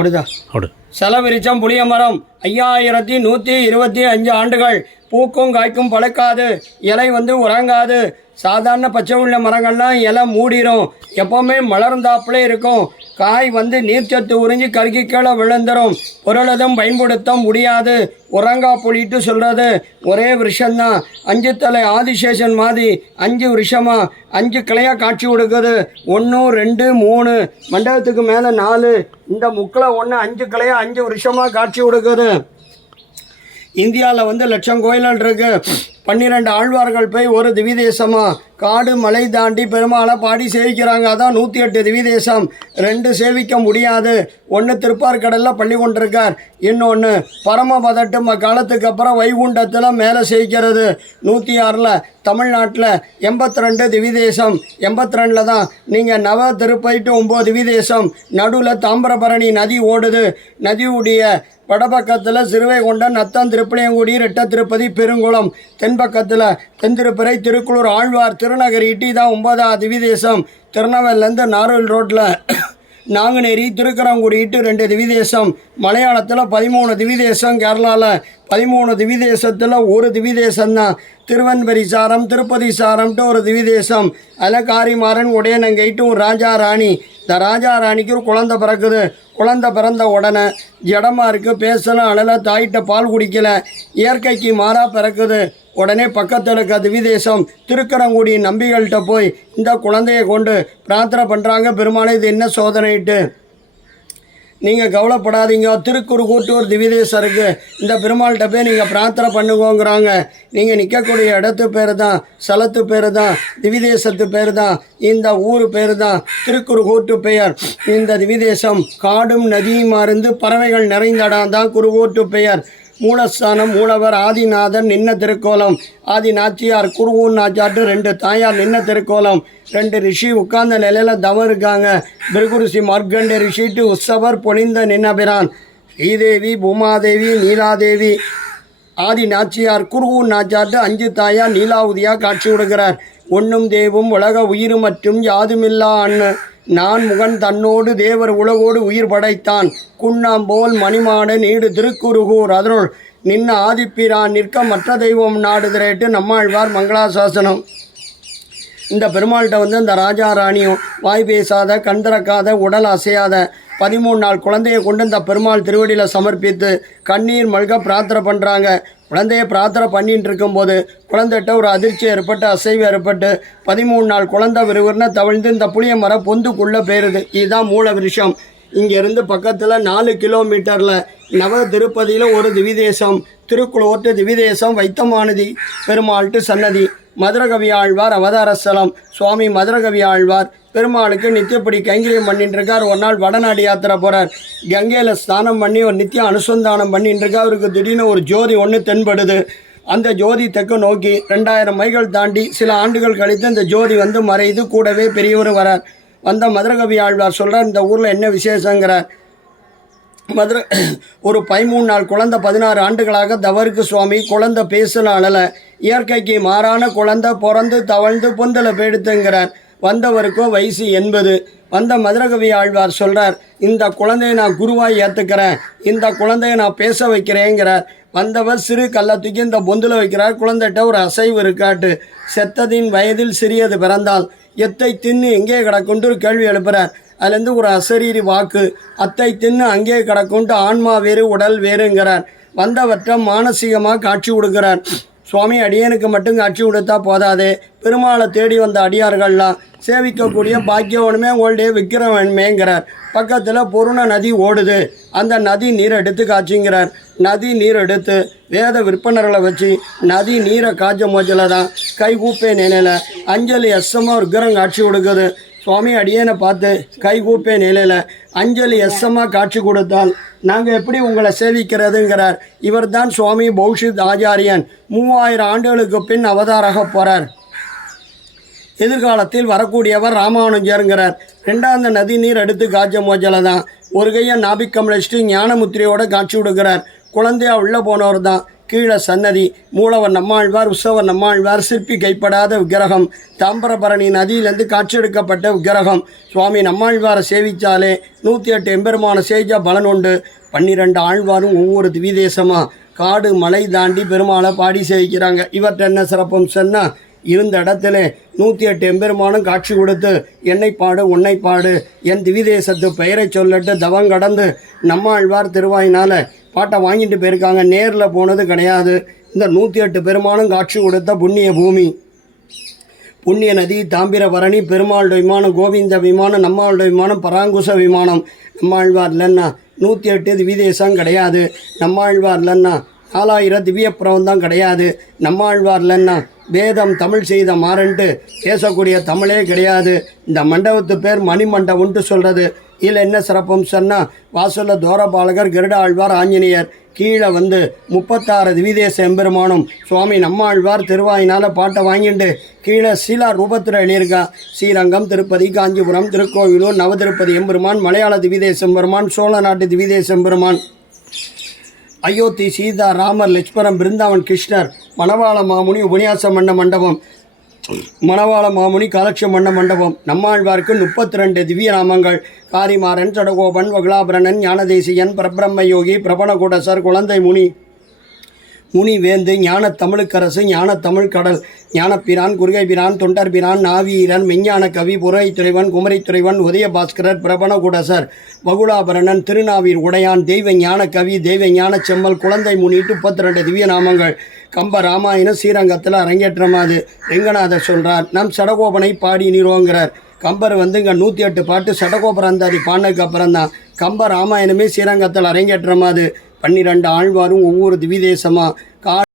ஒடுதா செலவிரிச்சம் புளிய மரம் 5125 ஆண்டுகள் பூக்கும் காய்க்கும் பழுக்காது, இலை உறங்காது. சாதாரண பச்சை உள்ள மரங்கள்லாம் இலை மூடிடும், எப்போவுமே மலர்ந்தாப்புலே இருக்கும். காய் நீர்ச்சத்து உறிஞ்சி கருகி கீழே விழுந்துடும், பொருளதும் பயன்படுத்த முடியாது. உறங்கா புளிட்டு சொல்கிறது ஒரே விஷம்தான். 5 தலை ஆதிசேஷன் மாதிரி 5 விஷமா 5 கிளையாக காட்சி கொடுக்குது. 1 2 3 மண்டபத்துக்கு மேலே 4, இந்த முக்கில் 1 5 கிளையாக 5 விஷமாக காட்சி கொடுக்குது. இந்தியாவில் லட்சம் கோயில்கள் இருக்கு. 12 ஆழ்வார்கள் போய் ஒரு திவிதேசமாக காடு மலை தாண்டி பெருமாளை பாடி சேவிக்கிறாங்க. அதான் 108 திவிதேசம். 2 சேவிக்க முடியாது. 1 திருப்பார்கடலில் பள்ளி கொண்டிருக்கார், இன்னொன்று பரமபதட்டு காலத்துக்கு அப்புறம் வைகுண்டத்தில் மேலே சேவிக்கிறது. 106 தமிழ்நாட்டில் 82 திவிதேசம். 82 தான் நீங்கள் நவ திருப்பைட்டு 9 திவிதேசம். நடுவில் தாமிரபரணி நதி ஓடுது. நதியுடைய வடபக்கத்தில் சிறுவைகுண்டம், நத்தம், திருப்புளியங்குடி, ரெட்ட திருப்பதி, பெருங்குளம். தென்பக்கத்தில் தென்திருப்பறை, திருக்குளூர், ஆழ்வார், திருநகரி, இட்டி தான் 9ஆவது திவிதேசம். திருநெல்வேலிலேருந்து நாரோல் ரோட்டில் நாங்குநேரி, திருக்கரங்குடி, இட்டு 2 திவிதேசம். மலையாளத்தில் 13 திவிதேசம். கேரளாவில் 13 திவிதேசத்தில் ஒரு திவிதேசம்தான். திருவன்பரி சாரம், திருப்பதி சாரம்ட்டு ஒரு திவிதேசம். அதில் காரிமாறன், உடையனங்கைட்டு ஒரு ராஜா ராணி. இந்த ராஜா ராணிக்கு ஒரு குழந்தை பிறக்குது. குழந்தை பிறந்த உடனே ஜடமாக இருக்குது, பேசலாம், அழலை, தாயிட்ட பால் குடிக்கலை, இயற்கைக்கு மாறாக பிறக்குது. உடனே பக்கத்தில் இருக்க திவிதேசம் திருக்கரங்குடி நம்பிகள்கிட்ட போய் இந்த குழந்தைய கொண்டு பிரார்த்தனை பண்ணுறாங்க. பெருமாளே இது என்ன சோதனைட்டு, நீங்கள் கவலைப்படாதீங்க, திருக்குறுகூட்டூர் திவிதேசம் இருக்குது, இந்த பெருமாள்கிட்ட போய் நீங்கள் பிரார்த்தனை பண்ணுவோங்கிறாங்க. நீங்கள் நிற்கக்கூடிய இடத்து பேர் தான், ஸ்தலத்து பேர் தான், திவிதேசத்து பேர் தான், இந்த ஊர் பேர் தான் திருக்குறுகூட்டு பெயர். இந்த திவிதேசம் காடும் நதியுமா இருந்து பறவைகள் நிறைந்த இடம் தான் குறுகூட்டு பெயர். மூலஸ்தானம் மூலவர் ஆதிநாதன் நின்ன திருக்கோலம். ஆதி நாச்சியார் குருவூர் நாச்சியார்ட்டு 2 தாயார் நின்ன திருக்கோலம். 2 ரிஷி உட்கார்ந்த நிலையில் தவம் இருக்காங்க. பிருகுரிஷி மார்க்கண்ட ரிஷிட்டு உற்சவர் பொழிந்த நின்னபிரான். ஸ்ரீதேவி, பூமாதேவி, நீலாதேவி. ஆதி நாச்சியார் குருவூர் நாச்சியார்ட்டு 5 தாயார் நீலாவதியாக காட்சி கொடுக்கிறார். ஒன்றும் தேவும் உலக உயிர் மற்றும் யாதுமில்லா அண்ணு நான் முகன் தன்னோடு தேவர் உலகோடு உயிர் படைத்தான். குண்ணாம்போல் மணிமாட நீடு திருக்குறுகூர் அதனுள் நின்ன ஆதிப்பிரான் நிற்க மற்ற தெய்வம் நாடுகிறேட்டு நம்மாழ்வார் மங்களாசாசனம். இந்த பெருமாள்கிட்ட இந்த ராஜா ராணியும் வாய் பேசாத, கண் திறக்காத, உடல் அசையாத 13 நாள் குழந்தையை கொண்டு இந்த பெருமாள் திருவடியில் சமர்ப்பித்து கண்ணீர் மல்க பிரார்த்தனை பண்ணுறாங்க. குழந்தைய பிரார்த்தனை பண்ணிட்டு இருக்கும்போது குழந்தைகிட்ட ஒரு அதிர்ச்சி ஏற்பட்டு, அசைவு ஏற்பட்டு 13 நாள் குழந்தை விறுவிறுன்னு தவிழ்ந்து இந்த புளிய மரம் பொந்துக்குள்ளே போயிடுது. இதுதான் மூல விஷயம். இங்கேருந்து பக்கத்தில் 4 கிலோமீட்டரில் நவ திருப்பதியில் ஒரு திவிதேசம், திருக்குளோட்டு திவிதேசம், வைத்தமானதி பெருமாள்ட்டு சன்னதி. மதுரகவி ஆழ்வார் அவதாரஸ்தலம். சுவாமி மதுரகவி ஆழ்வார் பெருமாளுக்கு நித்தியப்படி கைங்கரியம் பண்ணிட்டு இருக்கார். ஒரு நாள் வடநாடு யாத்திரை போகிறார். கங்கையில் ஸ்நானம் பண்ணி ஒரு நித்திய அனுசந்தானம் பண்ணிட்டு இருக்கா. அவருக்கு திடீர்னு ஒரு ஜோதி ஒன்று தென்படுது. அந்த ஜோதி தெற்கு நோக்கி 2000 மைல்கள் தாண்டி சில ஆண்டுகள் கழித்து இந்த ஜோதி மறையுது. கூடவே பெரியவர் வரார். வந்த மதுரகவி ஆழ்வார் சொல்கிறார், இந்த ஊரில் என்ன விசேஷங்கிறார். ஒரு 13 நாள் குழந்தை 16 ஆண்டுகளாக தவறுக்கு சுவாமி. குழந்தை பேசலானல இயற்கைக்கு மாறான குழந்தை பிறந்து தவழ்ந்து பொந்தலை போயிடுத்துங்கிறார். வந்தவருக்கோ வயசு 80. வந்த மதுரகவி ஆழ்வார் சொல்கிறார், இந்த குழந்தையை நான் குருவாய் ஏற்றுக்கிறேன், இந்த குழந்தையை நான் பேச வைக்கிறேங்கிறார். வந்தவர் சிறு கள்ளத்துக்கு இந்த பொந்தில் வைக்கிறார். குழந்தைகிட்ட ஒரு அசைவு இருக்காட்டு. செத்ததின் வயதில் சிறியது பிறந்தால் எத்தை தின்னு எங்கே கிடக்குன்ட்டு ஒரு கேள்வி எழுப்புறார். அதுலேருந்து ஒரு அசரீரி வாக்கு, அத்தை தின்னு அங்கே கிடக்குன்ட்டு ஆன்மா வேறு உடல் வேறுங்கிறார். வந்தவற்றை மானசீகமாக காட்சி கொடுக்கிறார். சுவாமி அடியனுக்கு மட்டும் காட்சி கொடுத்தா போதாது, பெருமாளை தேடி வந்த அடியார்கள்லாம் சேவிக்கக்கூடிய பாக்கியவனுமே உங்களுடைய விக்கிரவன்மேங்கிறார். பக்கத்தில் பொருண நதி ஓடுது. அந்த நதி நீரை எடுத்து காய்ச்சிங்கிறார். நதி நீர் எடுத்து வேத விற்பனர்களை வச்சு நதி நீரை காய்ச்ச மோச்சில் தான் கை கூப்பே நிலையில் அஞ்சலி எஸ்ஸமாக விக்கிரம் காட்சி கொடுக்குது. சுவாமி அடியனை பார்த்து கை கூப்பே நிலையில் அஞ்சலி எஸ்ஸமாக காட்சி கொடுத்தால் நாங்கள் எப்படி உங்களை சேவிக்கிறதுங்கிறார். இவர் தான் சுவாமி பௌஷித் ஆச்சாரியன். 3000 ஆண்டுகளுக்கு பின் அவதாராக போகிறார். எதிர்காலத்தில் வரக்கூடியவர் ராமானுஜருங்கிறார். 2ஆம் நதி நீர் எடுத்து காய்ச்ச மோச்சலை தான் ஒரு கையை நாபிக் கமலிச்சுட்டு ஞானமுத்திரையோட காட்சி கொடுக்குறார். குழந்தையா உள்ளே போனவர் தான். கீழே சன்னதி, மூலவர் நம்மாழ்வார், உற்சவர் நம்மாழ்வார், சிற்பி கைப்படாத விக்கிரகம், தாமிரபரணி நதியிலேருந்து காட்சியெடுக்கப்பட்ட விக்கிரகம். சுவாமி நம்மாழ்வாரை சேவித்தாலே 108 எம்பெருமான சேவிச்சா பலன் உண்டு. 12 ஆழ்வாரும் ஒவ்வொரு திவிதேசமாக காடு மலை தாண்டி பெருமாளை பாடி சேவிக்கிறாங்க. இவற்றை என்ன சிறப்பும் சொன்னால், இருந்த இடத்துல 108 எம்பெருமானும் காட்சி கொடுத்து என்னை பாடு உன்னை பாடு என் திவிதேசத்து பெயரை சொல்லட்டு தவம் கடந்து நம்மாழ்வார் திருவாயினால் பாட்டை வாங்கிட்டு போயிருக்காங்க. நேரில் போனது கிடையாது. இந்த 108 பெருமானும் காட்சி கொடுத்த புண்ணிய பூமி, புண்ணிய நதி, தாமிரபரணி, பெருமாளுடைய விமானம், கோவிந்த விமானம், நம்மாளுடைய விமானம், பராங்குச விமானம். நம்மாழ்வார் இல்லைன்னா 108 திவிதேசம் கிடையாது. நம்மாழ்வார் இல்லைன்னா 4000 திவ்ய பிரபந்தம் கிடையாது. நம்மாழ்வார் இல்லைன்னா வேதம் தமிழ் செய்த மாறன்ட்டு பேசக்கூடிய தமிழே கிடையாது. இந்த மண்டபத்து பேர் மணிமண்டபம்ன்ட்டு சொல்கிறது. இதில் என்ன சிறப்புன்னு சொன்னால், வாசலில் தோரபாலகர், கருட ஆழ்வார், ஆஞ்சநேயர், கீழே வந்து 36 திவிதேச எம்பெருமானும் சுவாமி நம்மாழ்வார் திருவாயினால் பாட்டை வாங்கிட்டு கீழே சீலா ரூபத்தில் எழுதியிருக்கா. ஸ்ரீரங்கம், திருப்பதி, காஞ்சிபுரம், திருக்கோவிலூர், நவதிருப்பதி எம்பெருமான், மலையாள திவிதேசம் பெருமான், சோழ நாட்டு திவிதேசம் பெருமான், அயோத்தி, சீதா, ராமர், லட்சுமணன், பிருந்தாவன், கிருஷ்ணர், மணவாள மாமுனி, உபன்யாசம் பண்ண மண்டபம், மணவாள மாமுனி காலட்சம் பண்ண மண்டபம். நம்மாழ்வாருக்கு 32 திவ்ய நாமங்கள். காரிமாறன், சடகோபன், வகுலாபரணன், ஞானதேசியன், பரபிரம்ம யோகி, பிரபணகுடசர், குழந்தை முனி, முனிவேந்து, ஞான தமிழுக்கரசு, ஞான தமிழ் கடல், ஞானப்பிரான், குருகைபிரான், தொண்டர்பிரான், நாவீரன், மெஞ்ஞான கவி, புரை துறைவன், குமரி துறைவன், உதயபாஸ்கரர், பிரபணகுடசர், வகுலாபரணன், திருநாவீர் உடையான், தெய்வ ஞான கவி, தெய்வ ஞான செம்மல், குழந்தை முனி, 32 திவ்ய நாமங்கள். கம்ப ராமாயணம் ஸ்ரீரங்கத்தில் அரங்கேற்றமாது. ரெங்கநாதர் சொல்கிறார், நம் சடகோபனை பாடி நிறுவங்கிறார். கம்பர் வந்து இங்கே 108 பாட்டு சடகோபரந்தாதி பாடினதுக்கு அப்புறம் தான் கம்ப ராமாயணமே ஸ்ரீரங்கத்தில் அரங்கேற்றமாது. 12 ஆழ்வாரும் ஒவ்வொரு திவிதேசமாக